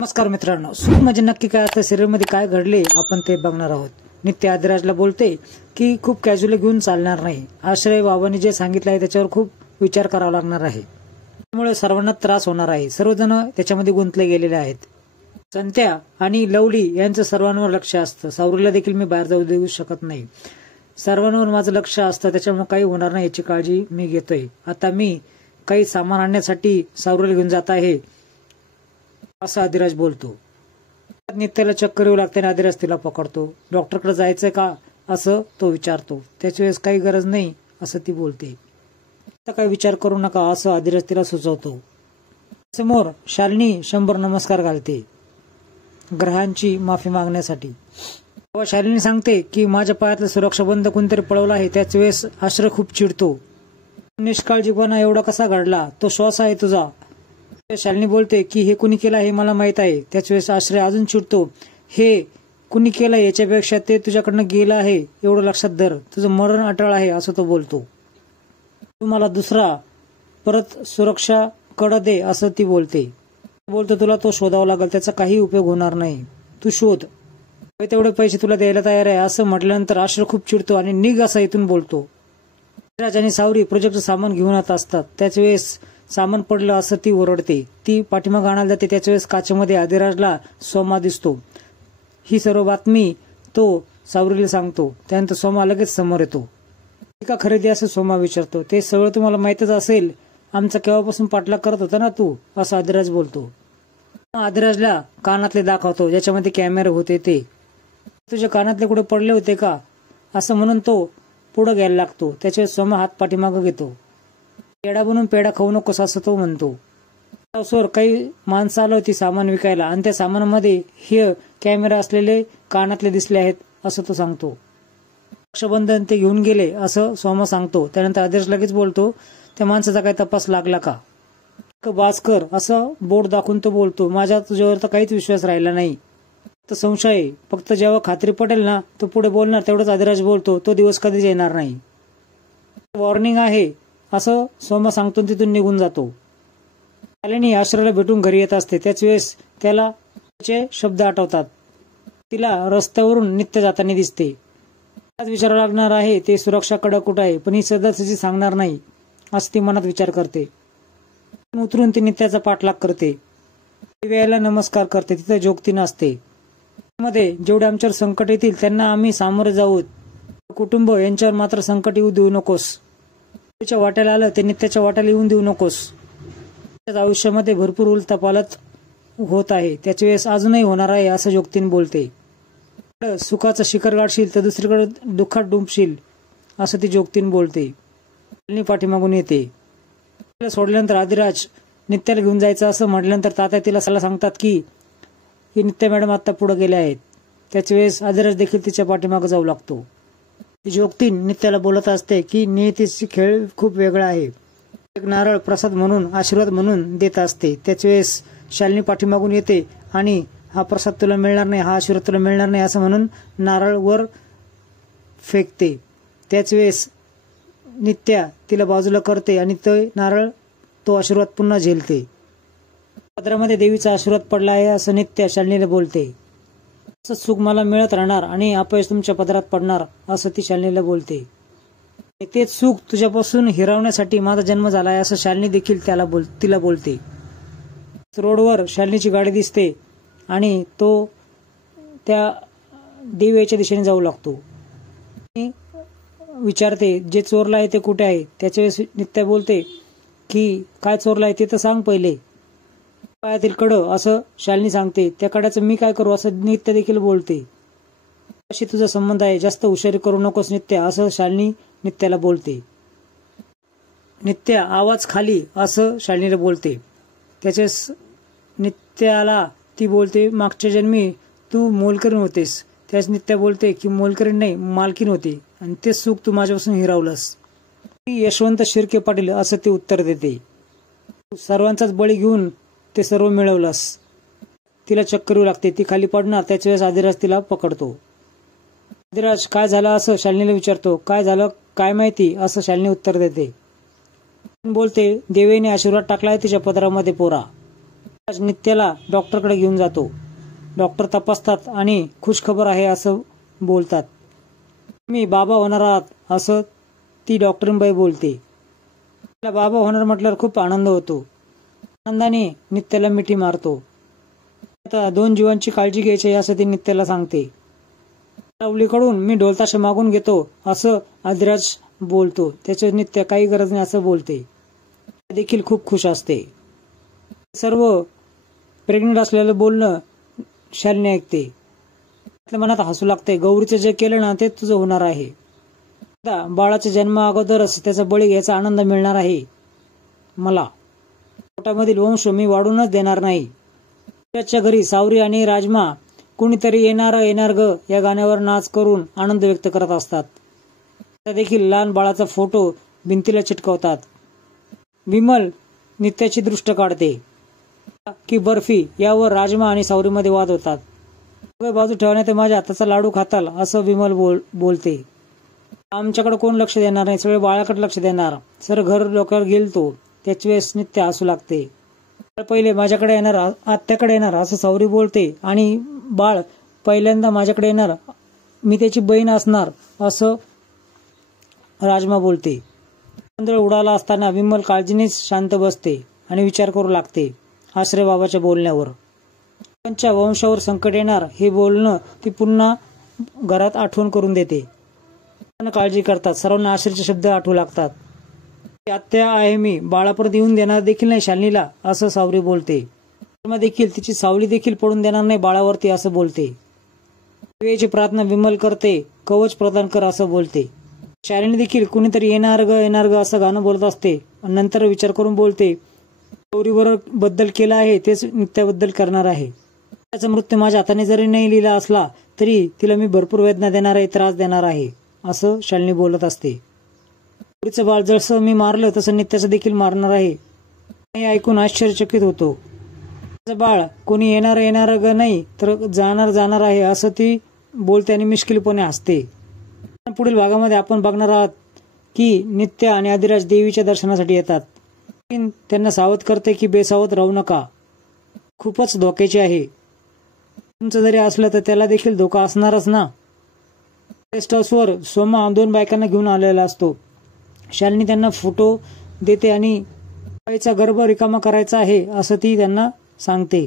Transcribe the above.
नमस्कार मित्रांनो, सुख म्हणजे नक्की काय असतं, सिरियलमध्ये काय घडले आपण ते बघणार आहोत. नित्या आदिराजला बोलते की खूप कॅज्युअली घेऊन चालणार नाही. आश्रय बाबांनी जे सांगितलं आहे त्याच्यावर खूप विचार करावा लागणार आहे. त्यामुळे सर्वांना त्रास होणार आहे. सर्वजण त्याच्यामध्ये गुंतले गेलेले आहेत. संत्या आणि लवली यांचं सर्वांवर लक्ष असतं. सावरीला देखील मी बाहेर जाऊ देऊ शकत नाही. सर्वांवर माझं लक्ष असतं, त्याच्यामुळे काही होणार नाही याची काळजी मी घेतोय. आता मी काही सामान आणण्यासाठी सावरीला घेऊन जात आहे असं आदिराज बोलतो. नित्याला चक्कर येऊ लागते आणि आदिराज तिला पकडतो. डॉक्टरकडे जायचंय का असं तो विचारतो. त्याच्या वेळेस काही गरज नाही असं ती बोलते. आता काही विचार करू नका असं आदिराज तिला सुचवतो. समोर शालिनी 100 नमस्कार घालते ग्रहांची माफी मागण्यासाठी. शालिनी सांगते की माझ्या पायातलं सुरक्षा बंद कोणतरी पळवला आहे. त्याच वेळेस आश्रय खूप चिडतो. निष्काळजीपणा एवढा कसा घडला, तो श्वास आहे तुझा. शालिनी बोलते की हे कुणी केलं हे मला माहित आहे. त्याच वेळेस आश्रय अजून चिडतो. हे कुणी केलं याच्यापेक्षा ते तुझ्याकडनं गेलं आहे एवढं लक्षात धर. तुझं मरण अटळ आहे असं तो बोलतो. तुम्हाला दुसरा परत सुरक्षा कड दे असं ती बोलते. तुला तो शोधावा लागेल, त्याचा काही उपयोग होणार नाही. तू शोध, तेवढे पैसे तुला द्यायला तयार आहे असं म्हटल्यानंतर आश्रय खूप चिडतो आणि निघ असं इथून बोलतो. राज आणि सावरी प्रोजेक्टचं सामान घेऊन येत असतात. त्याच वेळेस सामान पडलं असं ती ओरडते. ती पाठीमागे आणायला जाते. त्याच्या वेळेस काचेमध्ये आदिराजला सोमा दिसतो. ही सर्व बातमी तो सावरीला सांगतो. त्यानंतर सोमा लगेच समोर येतो. का खरेदी असं सोमा विचारतो. ते सगळं तुम्हाला माहितच असेल, आमचा केव्हापासून पाठलाग करत होता ना तू असं आदिराज बोलतो. आदिराजला कानातले दाखवतो ज्याच्यामध्ये कॅमेरे होते. ते तुझ्या कानातले कुठे पडले होते का असं म्हणून तो पुढे घ्यायला लागतो. त्याच्यावर सोमा हात पाठीमागे घेतो. पेडा बनून पेडा खाऊ नकोस असं तो म्हणतो. काही माणसं आली होती सामान विकायला आणि त्या सामानामध्ये हे कॅमेरा असलेले कानातले दिसले आहेत असं तो सांगतो. रक्षाबंधन ते घेऊन गेले असं सोमा सांगतो. त्यानंतर आदेश लगेच बोलतो, त्या माणसाचा काही तपास लागला का भास्कर असं बोर्ड दाखवून तो बोलतो. माझ्या तुझ्यावर तर काहीच विश्वास राहिला नाही, तर संशय आहे. फक्त जेव्हा खात्री पटेल ना तो पुढे बोलणार. तेवढंच आदिराज बोलतो, तो दिवस कधीच येणार नाही. वॉर्निंग आहे असं सोमा सांगतो तिथून निघून जातो. शालिनी आश्रयाला भेटून घरी येत असते. त्याच वेळेस त्याला त्याचे शब्द आठवतात. तिला रस्त्यावरून नित्य जाताना दिसते. त्याच विचारावं लागणार आहे ते सुरक्षा कडक कुठं आहे, पण ही सदस्याची सांगणार नाही असं ती मनात विचार करते. उतरून ती नित्याचा पाठलाग करते. वेळेला नमस्कार करते. तिथे जोगती नसते. मध्ये जेवढे आमच्यावर संकट येतील त्यांना आम्ही सामोरे जाऊ. कुटुंब यांच्यावर मात्र संकट येऊ देऊ नकोस. त्याच्या वाट्याला आलं ते नित्याच्या वाट्याला येऊन देऊ नकोस. त्याच्या आयुष्यामध्ये भरपूर उलथापालथ होत आहे. त्याच्या वेळेस अजूनही होणार आहे असं जोगतीन बोलते. सुखाचं शिखर गाठशील तर दुसरीकडे दुःखात डुंबशील असं ती जोगतीन बोलते. पाठीमागून येते. सोडल्यानंतर आदिराज नित्याला घेऊन जायचं असं म्हटल्यानंतर तात्या तिला सल्ला सांगतात की नित्या मॅडम आता पुढे गेल्या आहेत. त्याच्या वेळेस आदिराज देखील तिच्या पाठीमागे जाऊ लागतो. जोगतीन नित्याला बोलत असते की नियतीची खेळ खूप वेगळा आहे. एक नारळ प्रसाद म्हणून आशीर्वाद म्हणून देत असते. त्याच वेळेस शालिनी पाठीमागून येते आणि हा प्रसाद तुला मिळणार नाही, हा आशीर्वाद तुला मिळणार नाही असं म्हणून नारळ वर फेकते. त्याच वेळेस नित्या तिला बाजूला करते आणि तो नारळ तो आशीर्वाद पुन्हा झेलते. पदरामध्ये देवीचा आशीर्वाद पडला आहे असं नित्या शालिनीला बोलते. असं सुख मला मिळत राहणार आणि अपयश तुमच्या पदरात पडणार असं ती शालिनीला बोलते. तेच सुख तुझ्यापासून हिरावण्यासाठी माझा जन्म झाला आहे असं शालिनी देखील तिला बोलते. रोडवर शालिनीची गाडी दिसते आणि तो त्या देवीच्या दिशेने जाऊ लागतो. विचारते जे चोरला आहे ते कुठे आहे. त्याच्या वेळेस नित्या बोलते की काय चोरला आहे ते तर सांग पहिले. पायातील कडं असं शालिनी सांगते. त्या कड्याचं मी काय करू असं नित्या देखील बोलते. अशी तुझा संबंध आहे, जास्त हुशारी करू नकोस नित्या असं शालिनी नित्याला बोलते. नित्या आवाज खाली असं शालिनीला बोलते. त्याच्यास नित्याला ती बोलते मागच्या जन्मी तू मोलकरीण होतेस. त्याच नित्या बोलते की मोलकरीण नाही मालकीण होती आणि ते सुख तू माझ्यापासून हिरावलंस. यशवंत शिर्के पाटील असं ते उत्तर देते. सर्वांचाच बळी घेऊन ते सर्व मिळवलंस. तिला चक्कर येऊ लागते. ती खाली पडणार. त्याच्या वेळेस आदिराज तिला पकडतो. आदिराज काय झालं असं शालिनीला विचारतो. काय झालं काय माहिती असं शालिनी उत्तर देते. बोलते देवीने आशीर्वाद टाकलाय तिच्या पदरामध्ये पोरा. नित्याला डॉक्टरकडे घेऊन जातो. डॉक्टर तपासतात आणि खुशखबर आहे असं बोलतात. मी बाबा होणार आहात असं ती डॉक्टरीनबाई बोलते. तिला बाबा होणार म्हटल्यावर खूप आनंद होतो. आनंदाने नित्याला मिठी मारतो. आता 2 जीवांची काळजी घ्यायची असं ती नित्याला सांगते. राहुलीकडून मी ढोलताशा मागून घेतो असं आदिराज बोलतो. त्याच्या नित्य काही गरज नाही असं बोलते. देखील खूप खुश असते. सर्व प्रेग्नेंट असलेलं बोलणं शालिनी ऐकते. मनात हसू लागते. गौरीचं जे केलं ना ते तुझं होणार आहे. आता बाळाच्या जन्मा अगोदरच त्याचा बळी घ्यायचा आनंद मिळणार आहे मला. पोटामधील वंश मी वाढूनच देणार नाही. त्याच्या घरी सावरी आणि राजमा कुणीतरी येणार ग या गाण्यावर नाच करून आनंद व्यक्त करत असतात. त्या देखील लहान बाळाचा फोटो भिंतीला चिटकवतात. विमल नित्याची दृष्ट काढते की बर्फी यावर राजमा आणि सावरीमध्ये वाद होतात. बाजू ठेवण्यात माझ्या हाताचा लाडू खाताल असं विमल बोलते. आमच्याकडे कोण लक्ष देणार नाही, सगळे बाळाकडे लक्ष देणार. सर घर लोकांवर गेलतो. त्याच वेळेस नित्य हसू लागते. पहिले माझ्याकडे येणार, आत्याकडे येणार असं सावरी बोलते आणि बाळ पहिल्यांदा माझ्याकडे येणार, मी त्याची बहीण असणार असं राजमा बोलते. गोंधळ उडाला असताना विमल काळजीनेच शांत बसते आणि विचार करू लागते आश्रय बाबाच्या बोलण्यावर. त्यांच्या वंशावर संकट येणार हे बोलणं ती पुन्हा घरात आठवण करून देते. काळजी करतात. सर्वांना आश्रयचे शब्द आठवू लागतात. आत्या आहे मी, बाळापर्यंत येऊन देणार देखील नाही शालिनीला असं सावरी बोलते. देखील तिची सावली देखील पडून देणार नाही बाळावरती असं बोलते. वेळेची प्रार्थना विमल करते. कवच प्रदान कर असं बोलते. शालिनी देखील कुणीतरी येणार ग असं गाणं बोलत असते. नंतर विचार करून बोलते गौरीवर बद्दल केला आहे तेच नित्याबद्दल करणार आहे. त्याचा मृत्यू माझ्या हाताने जरी नाही लिहिला असला तरी तिला मी भरपूर वेदना देणार आहे, त्रास देणार आहे असं शालिनी बोलत असते. गौरीचं बाळ जसं मी मारलं तसं नित्याचं देखील मारणार आहे. हे ऐकून आश्चर्यचकित होतो. बाळ कोणी येणार ग नाही तर जाणार आहे असं ती बोलते आणि मिश्किलपणे हसते. पुढील भागामध्ये आपण बघणार आहात की नित्या आणि आदिराज देवीच्या दर्शनासाठी येतात. त्यांना सावध करते की बेसावध राहू नका, खूपच धोक्याचे आहे. तुमचं जरी असलं तर त्याला देखील धोका असणारच ना. गेस्ट हाऊसवर सोमा 2 बायकांना घेऊन आलेला असतो. शालिनी त्यांना फोटो देते आणि बाईचा गर्भ रिकामा करायचा आहे असं ती त्यांना सांगते.